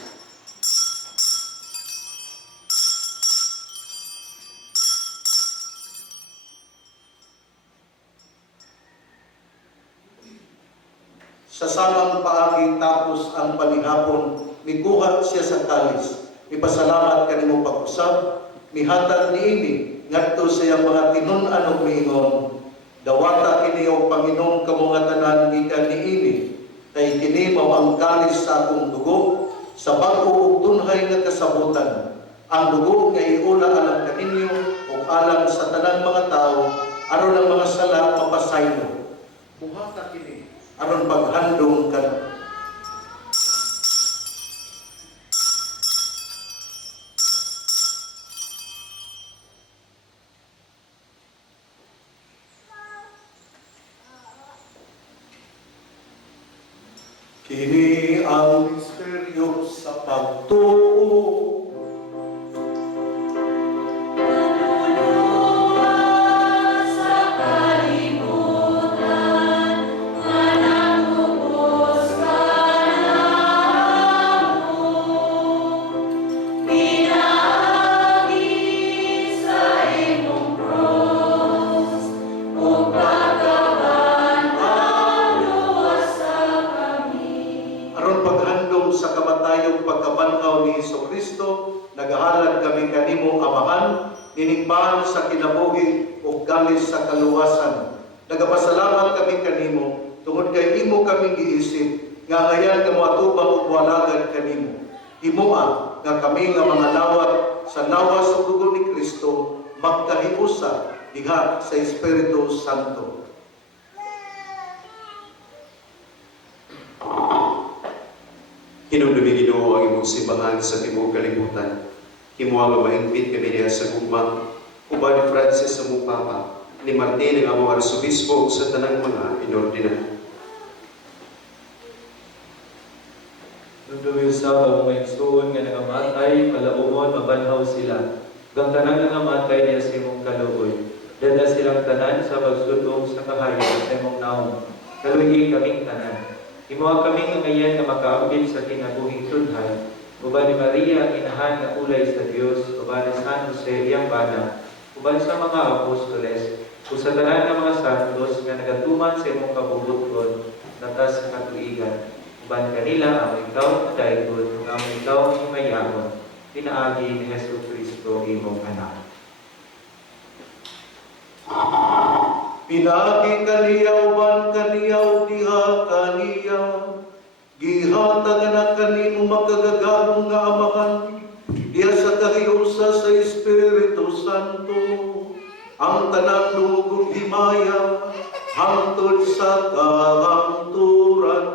Sa samang paagi tapos ang panihapon, miguhat siya sa kalis. Ipasalamat kanimo pag-usab, mihatag niini ngadto sa iyang mga tinun-an ug miingon. Dawata kini o Panginoon kamo nga tanan gikan niini, kay kini mao ang kalis sa akong dugo, sa bag-o ug tunhay nga kasabutan. Ang dugo nga iula alang kaninyo ug alang sa tanang mga tao, aron ang mga sala mapasaylo. Buhata kini aron paghandong kanamo. Kini ang misteryo sa pagtuo. Sa kalimutan. kagawasan. Nagapasalamat kami kanimo tungod kay imo kami giisip nga ngayon ka moatubang ug walagan kanimo. Himoa nga kami nga mga lawat sa lawas ug dugo ni Kristo magkahiusa diha sa Espiritu Santo. Hinumdumi Ginoo ang imong simbahan sa tibuok kalibutan. Himuha nga mahingpit kami diha sa gugma, uban ni Francis sa mong Papa, ni Martin ang among arsobispo ug sa tanang mga inordinasyon. Nung sa ang may suon nga nangamatay, malaumon, mabanhaw sila. Gang tanan nga namatay niya sa imong kaluoy. Dada silang tanan sa pagsudong sa kahayo sa imong naong. Kaluyi kaming tanan. Himuha kami nga ngayon nga makaambil sa kinabuhing tudhay. Uban ni Maria, inahan nga ulay sa Dios, uban ni San Jose, iyang bana, uban sa mga apostoles, o sa tanan nga mga santos nga nagatuman sa imong kabubuton, natas sa katuigan. Uban kanila ang ikaw na daigod, ang ikaw ang himayamon, pinaagi ni Hesus Kristo imong anak. Pinagi kaniya uban kaniya ug diha kaniya. Gihatag na kanimo makagagahong nga amahan diha sa kahiusa sa Espiritu Santo. Ang tanang lugong himaya hangtod sa kahangturan.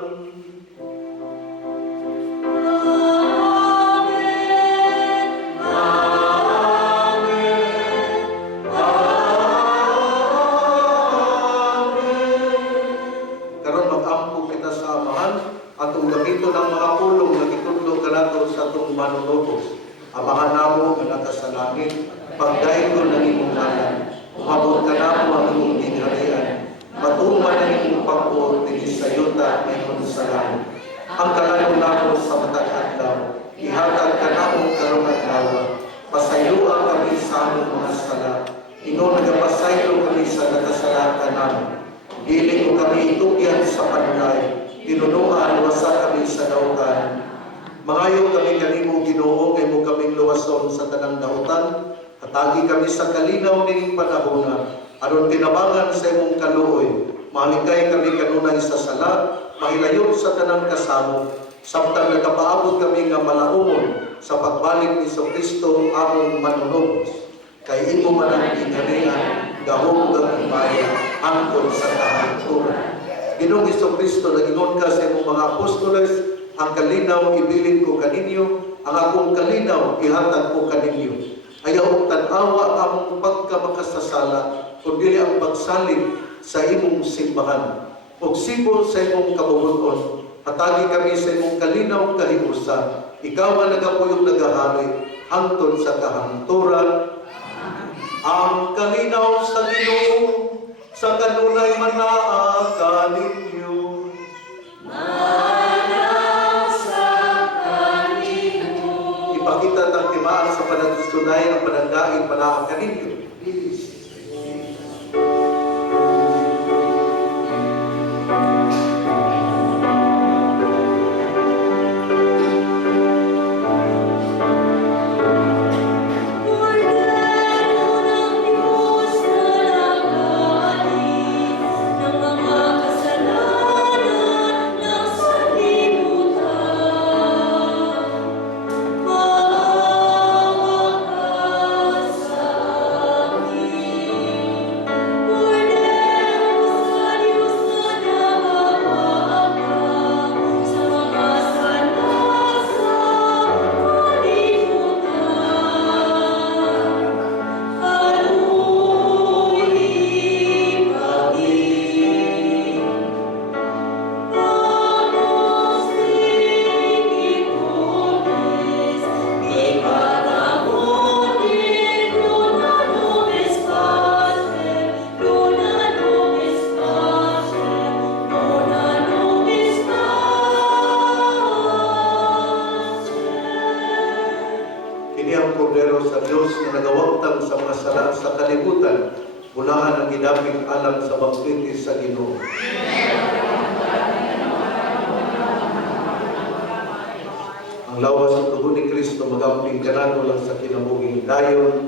Karon mag-ampo kita sa amahan atong gamito ng mga pulong na gitudlo kanato sa atong manunubos. Amahan namo nga nasa sa langit, pagdaygon ng imong ngalan. Umabot ka namo ang imong gingharian. Matuman ang imong pagbuot dinhi sa yuta ngayon sa langit. Ang kalayo namo sa matag adlaw, ihatag ka namo karong adlaw. Pasayloan kami sa among mga sala. Ingon nagapasaylo kami sa nakasalatan namo. Dili ko kami itugyan sa panulay. Tinunuan, wasa kami sa dautan. Mangayo kami kanimo Ginoo, kay mo kaming luwason sa tanang dautan. Hatagi kami sa kalinaw ning panahona. Aron tinabangan sa imong kaluoy. Mahalikay kami kanunay sa sala, mahilayon sa tanang kasamo. Samtang nagapaabot kami nga malaumon sa pagbalik ni Kristo among manunubos. Kay imo man ang gingharian, gahom ng himaya, angkon sa kahangturan. Ginoong Kristo, nagingon ka sa imong mga apostoles, ang kalinaw ibilin ko kaninyo, ang akong kalinaw ihatag ko kaninyo. Ayaw tanawa among pagkamakasasala, kundi ang pagsalig sa imong simbahan. Ug sibol sa imong kabubuton, hatagi kami sa imong kalinaw kahiusa. Ikaw ang nagapuyong nagahari, hangtod sa kahangturan. Ang kalinaw sa Ginoo, sa kanunay manaa ninyo. Ipakita ang timaan sa panagsunay ng pananggain panaa kaninyo. Unahan ang gidapit alang sa bangkete sa Ginoo. Ang lawas ng dugo ni Kristo magamping kanato lang sa kinabuhing dayon.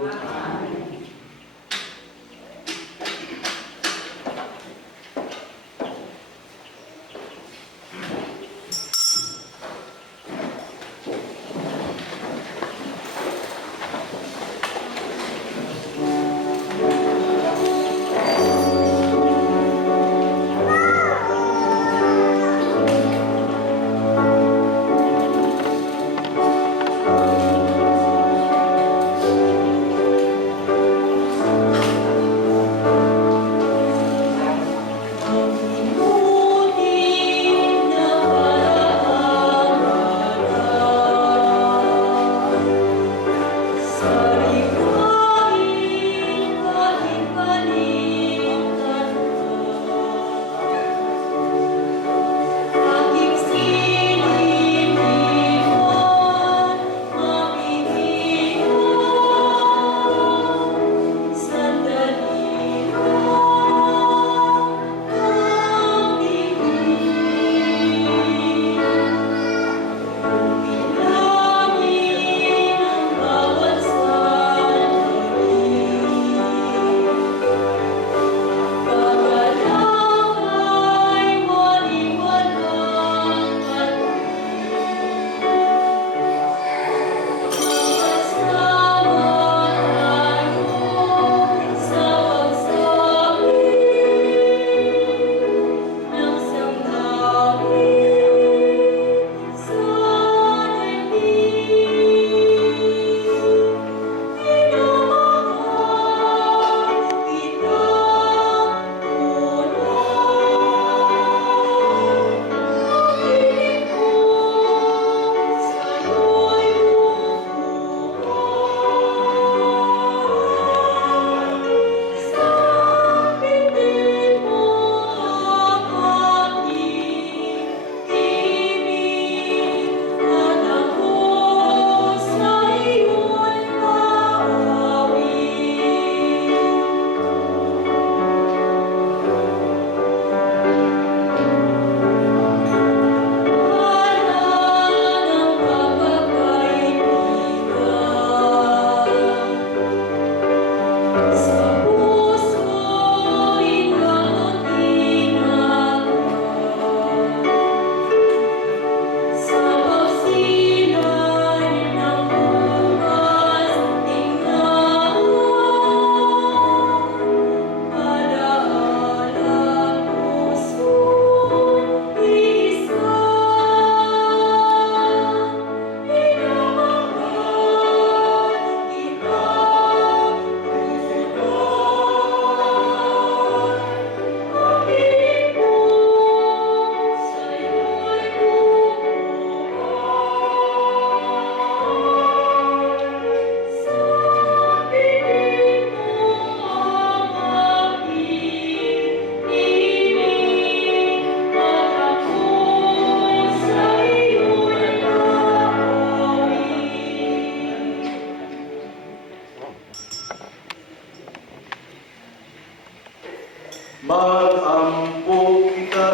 nag-ampo kita.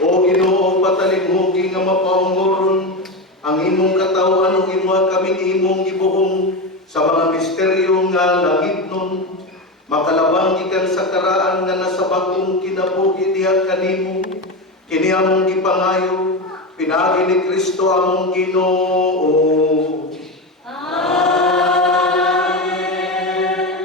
O Ginoo, patalimhugi nga mapaungoron ang imong katawan ug imuha kaming imong gibuhong sa mga misteryo nga langitnon, makalabang gikan sa karaan nga nasa bagong kinabuhi diha kanimo, kini among gipangayo, pinagi ni Kristo among Ginoo.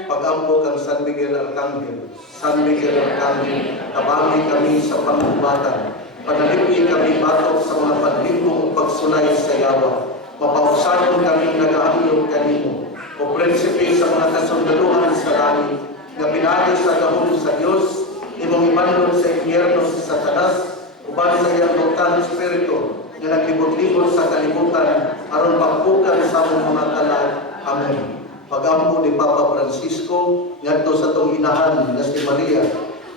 Pag-ampo kang San Miguel Arcangel, San Miguel Arcangel, tabangi kami sa pangumbatan, panalipin kami batok sa mga panlimbong pagsulay sa yawa, mapausanon kami nag-aangyo kanimo, o prinsipe sa mga kasundaluhan sa langit, nga pinagi sa gahom sa Diyos, imong imanlog sa impyerno si Satanas, uban sa iyang butang espiritu, nga naglibot-libot sa kalibutan, aron pagpukan sa among mga kalag. Amen. Pag-ampo ni Papa Francisco, ngadto sa tong inahan nga si Maria,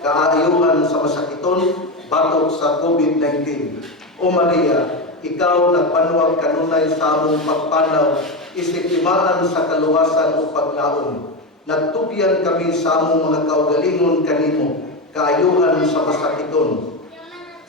kaayuhan sa masakiton, batok sa COVID-19. O Maria, ikaw nagpanuwag kanunay sa among pagpanaw, isip timaan sa kaluwasan o paglaom. Nagtubyan kami sa among mga kaugalingon kanimo, kaayuhan sa masakiton.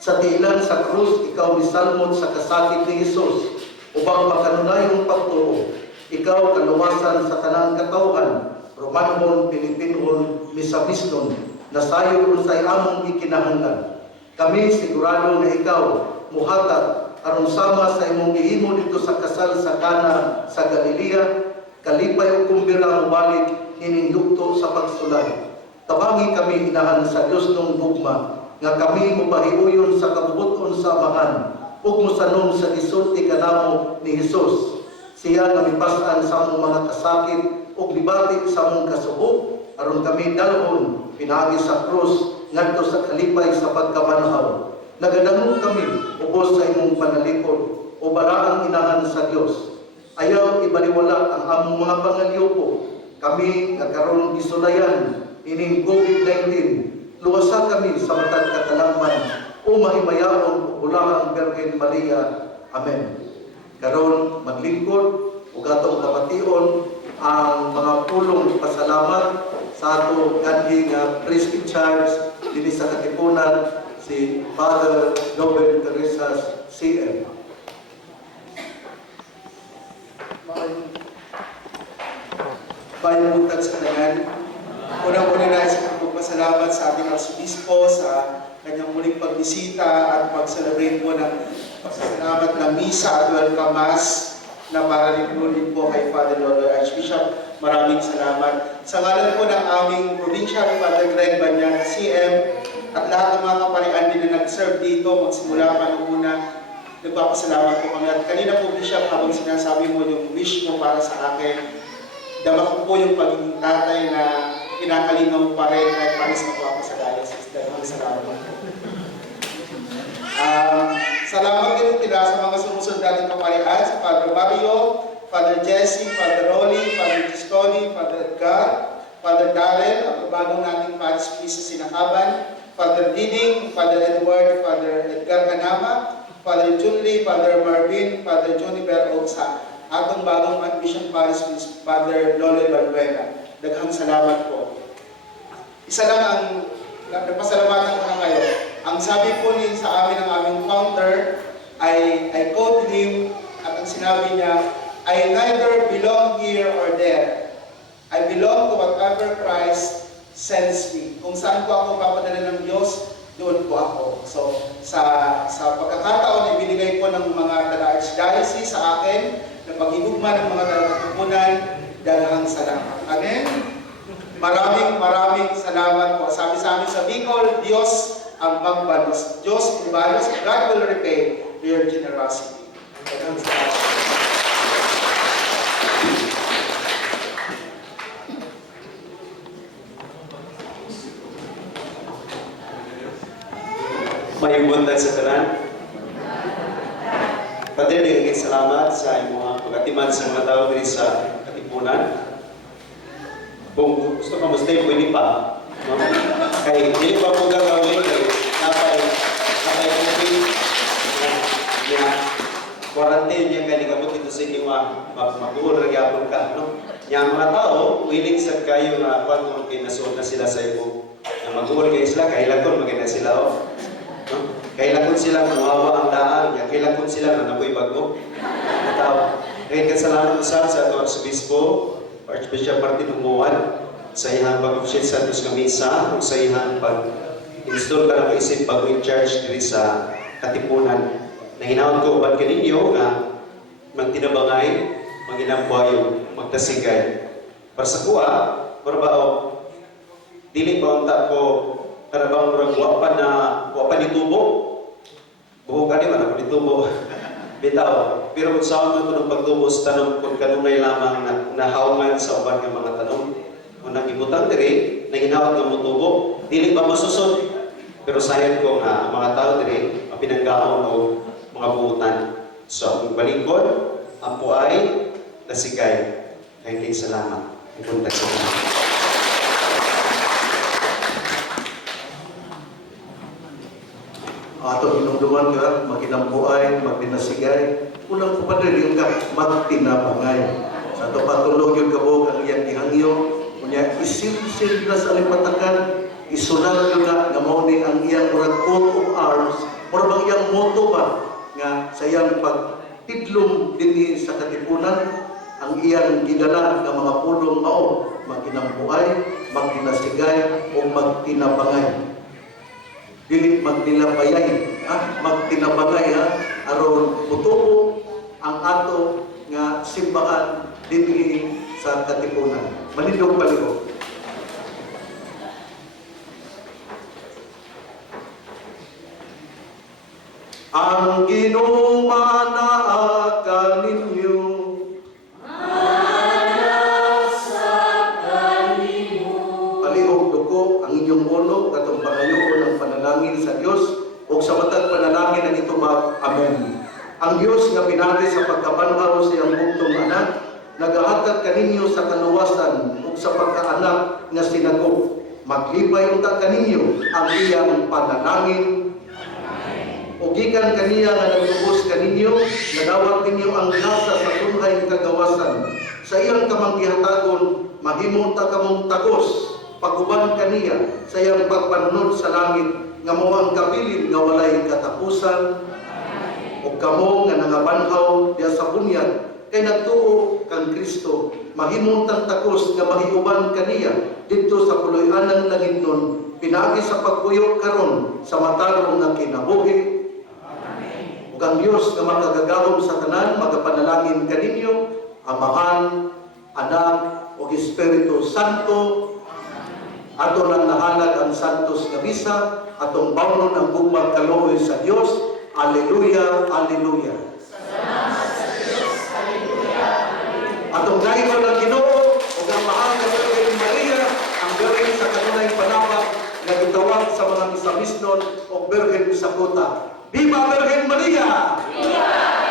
Sa tiilan sa krus, ikaw misalmon sa kasakit ni Jesus, ubang makanunayong pagtuo. Ikaw kaluwasan sa tanang katawhan, Romanhon, Pilipinhon, Misamisnon, nasayo kung sa'y among ikinahanglan. Kami sigurado na ikaw, muhatag, aron sama sa imong gihimo dito sa kasal sa Cana sa Galilea, kalipay o kumbira mubalik, hinindukto sa pagsulay. Tabangi kami inahan sa Diyos ng gugma, nga kami mupahiuyon sa kabubuton sa amahan, ug musanom sa gisulti kanamo ni Jesus. Siya nga mipas-an sa among mga kasakit, ug libatik sa among kasubok, aron kami dalhon, pinagi sa krus, ngadto sa kalipay sa pagkamanhaw. Nagadangog kami, ubos sa imong panalikod, o baraang inahan sa Diyos. Ayaw ibaliwala ang among mga pangalyopo. Kami nagkaroon gisulayan, ining COVID-19, luwasa kami sa matag katalangman, o mahimayaon ulahang Birhen Maria. Amen. Karon maglingkod, ug atong kapation ang mga pulong pasalamat sa ato kanhi nga priest in charge dinhi sa Katipunan, si Father Nobel Teresas CM. Bayang buntag sa tanan. Unang-una na sa pagpapasalamat sa ating Arsobispo sa kanyang muling pagbisita at pag-celebrate po ng pagsasalamat ng Misa at Welcome Mass na para rin po kay Father Lolo Archbishop. Maraming salamat. Sa ngalan po ng aming provincial, Father Greg Banyana CM, at lahat ng mga kaparian din na nag-serve dito, magsimula pa nung una, nagpapasalamat po kami. At kanina po, Bishop, habang sinasabi mo yung wish mo para sa akin, dama ko po yung pagiging tatay na kinakalingaw pa rin at panis na po ako sa diocese. Dalang salamat po. Salamat din pila sa mga sumusunod natin kaparian, sa Father Mario, Father Jesse, Father Rolly, Father Gistoni, Father Edgar, Father Darrell, at bagong nating Paris Peace sa Sinakaban, Father Diding, Father Edward, Father Edgar Ganama, Father Junli, Father Marvin, Father Johnny Berog sa atong bagong Mission Paris Peace, Father Lolo Balbuena. Daghang salamat po. Isa lang ang nagpasalamatan ko na ngayon. Ang sabi po ni sa amin ng aming founder, I quote him at ang sinabi niya, I neither belong here or there. I belong to whatever Christ sends me. Kung saan po ako papadala ng Diyos, doon po ako. So, sa pagkakataon na ibinigay po ng mga taga-archdiocese sa akin, na paghigugma ng mga taga-katipunan, daghang salamat. Amen? Maraming salamat po. Sabi sa amin sa Bicol, Diyos ang magbalos. Diyos magbalos. God will repay your generosity. Daghang salamat. Mayong buntag sa tanan. Padre, nagiging salamat sa imong pag-atiman sa mga tao diri sa Katipunan. Kung gusto ka mo-stay, pwede pa. No? Kay hindi pa po gagawin, kay napay COVID na quarantine niya kay nagabot dito sa inyo mag-uul nagyapon ka. No? Yung mga tao, willing sa kayo na kung kay nasuot na sila sa iyo Mag-uol kayo sila, kailangan maganda sila o. No? Kailangan sila mawawa ang daan, kailangan sila na nakoy bago. Tao. Ngayon kasalanan usap sa ato Arsobispo, Archbishop Martin Umuan, sa iyang pag-officiate sa atos kamisa, o sa iyang pag-install ka ng isip bago in charge diri sa Katipunan. Nahinawag ko uban kaninyo nga magtinabangay, maginambuhayo, magtasigay. Para sa kuha, marabao, dili pa unta ko karabang murag wapa ni tubo. Buho ka man ako ni tubo. Bitaw, pero kung saan man ito ng pagtubo sa tanong kung kanungay lamang nahaungan sa uban ng mga tanong. Kung nagibutang diri, nanginawag ng mutubo, dili pa masusod. Pero sayang ko nga, ang mga tao diri, pinanggaon o mga buutan. So, ang balingkod, ang puay, nasigay. Kaya salamat. Ipunta sa mga. Ato hinungduman ka, maginambuay, magdinasigay. Kulang ko pa rin yung ka, magtinabangay. Sa ito patulog yung kabog ang iyang ihangyo. Kunya, isil-sil na sa alipatakan, isulat yun nga mo ni ang iyang murag coat of arms, murag bang iyang motto ba, nga sa iyang pagtidlong din sa Katipunan, ang iyang gidala ng mga pulong mao, maginambuay, magdinasigay, o magtinabangay. Dili magtinapayay, magtinabangay, aron mutubo ang ato nga simbahan dinhi sa Katipunan. Manindog paliko. Ang ginumanaakan ninyo, palihog duko ang inyong ulo katong pangayoon ng panalangin sa Dios o sa matag panalangin ang itubag. Amen. Ang Dios nga pinagi sa pagkabanhaw sa iyang bugtong anak, nagahatag kaninyo sa kaluwasan ug sa pagkaanak nga sinagop. Maglibay unta kaninyo ang iyang panalangin. O gikan kaniya nga nagtubos kaninyo, nadawat ninyo ang grasa sa tunhay kagawasan. Sa iyang kamanggihatagon, mahimong ta kamong tagos, paguban kaniya sa iyang pagpanunod sa langit, nga mo ang kabilin nga walay katapusan, o kamo nga nangabanhaw diya sa bunyag, kay nagtuo kang Kristo, mahimong tang takos nga mahiuban kaniya dito sa puloy-anang langitnon, pinagi sa pagpuyo karon sa matarong nga kinabuhi. Ug ang Dios nga makagagahom sa tanan, magapanalangin kaninyo, Amahan, Anak, o Espiritu Santo. Ato nang nahanag ang Santos nga Misa, atong bawnon ang bugmag kaluoy sa Dios. Alleluia, alleluia. Salamat sa Diyos. Hallelujah. Atong gayko ng Ginoo ug ang mahal nga Birhen Maria, ang Birhen sa kanunay panabag nga gitawag sa mga misamisnon o Birhen sa kuta. Viva Birhen Maria! Viva!